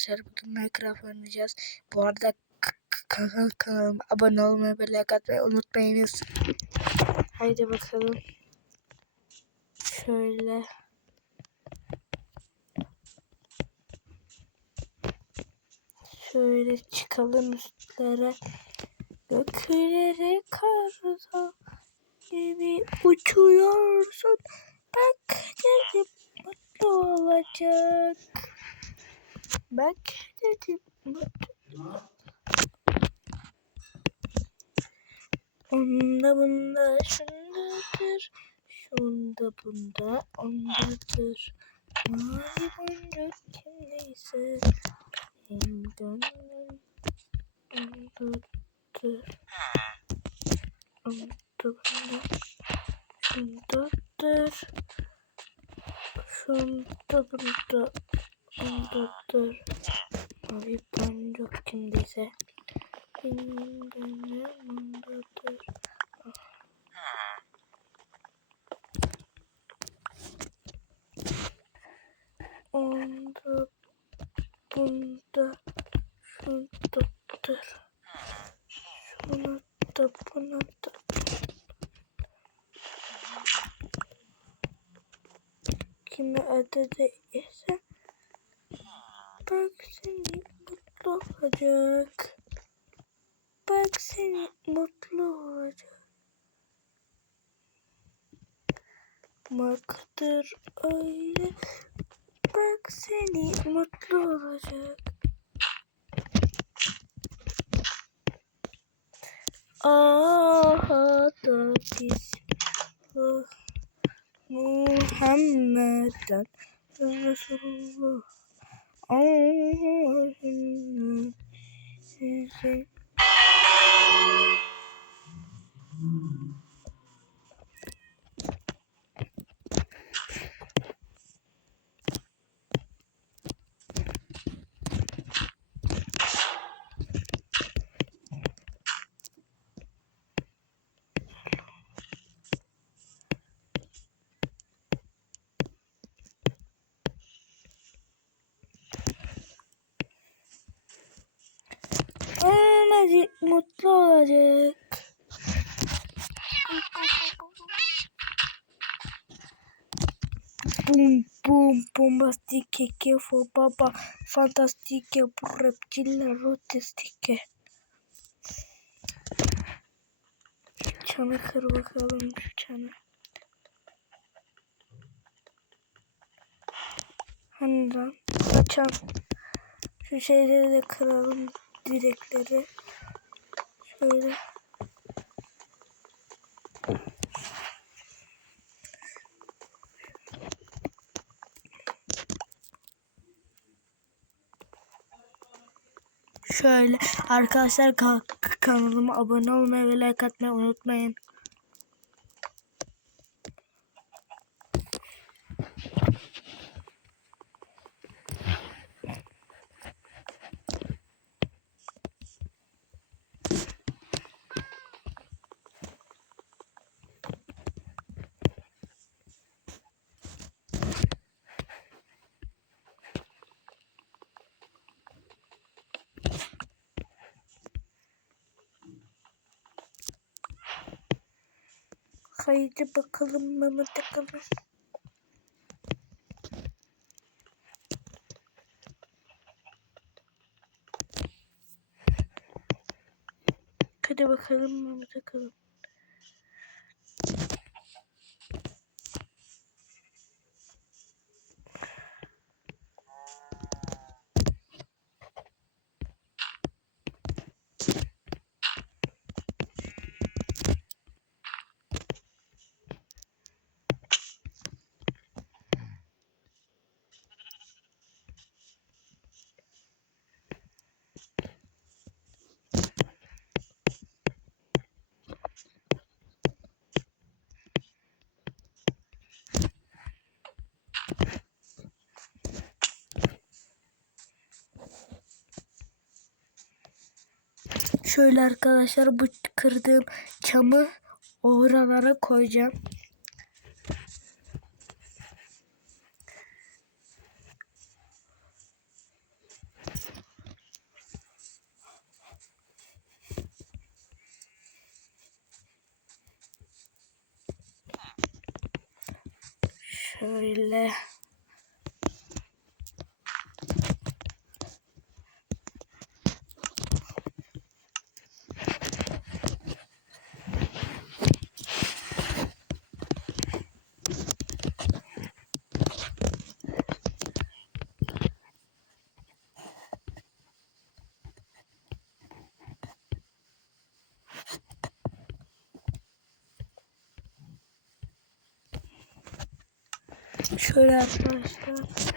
arkadaşlar bugün Minecraft. Bu arada kanal kanalıma abone olmayı ve like atmayı unutmayınız. Haydi bakalım. Şöyle. Şöyle çıkalım üstlere. Gökleri karda gibi uçuyorsun. Bak dedim mutlu olacak. Bak dedim. Onda bunda şundadır. Şunda bunda ondadır. Mavi boncuk kimdeyse gönlüm ondadır. Onda bunda şundadır. Şunda bunda ondadır. Mavi boncuk kimdeyse benim gönlüm ondadır. Onda bunda şundadır. Şuna da buna da. Kimi adede ise bak seni mutlu olacak. Bak seni mutlu olacak. Maktır öyle. Bak seni mutlu olacak. Aha da bismillah Muhammeden Resulullah Allah'ın sizin Olmadı mutlu olacak. Bum bum bombastike che fo baba fantastiche reptile rotestike. Çanı kır bakalım şu çanı. Hani lan? Şu şeyleri de kıralım direkleri. Şöyle. Şöyle arkadaşlar ka- kanalıma abone olmayı ve like atmayı unutmayın. Haydi bakalım Mehmet Akıllı. Hadi bakalım Mehmet Akıllı. Şöyle arkadaşlar bu kırdığım çamı oralara koyacağım. Şöyle. Şöyle arkadaşlar.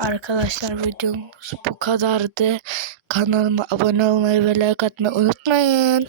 Arkadaşlar videomuz bu kadardı. Kanalıma abone olmayı ve like atmayı unutmayın.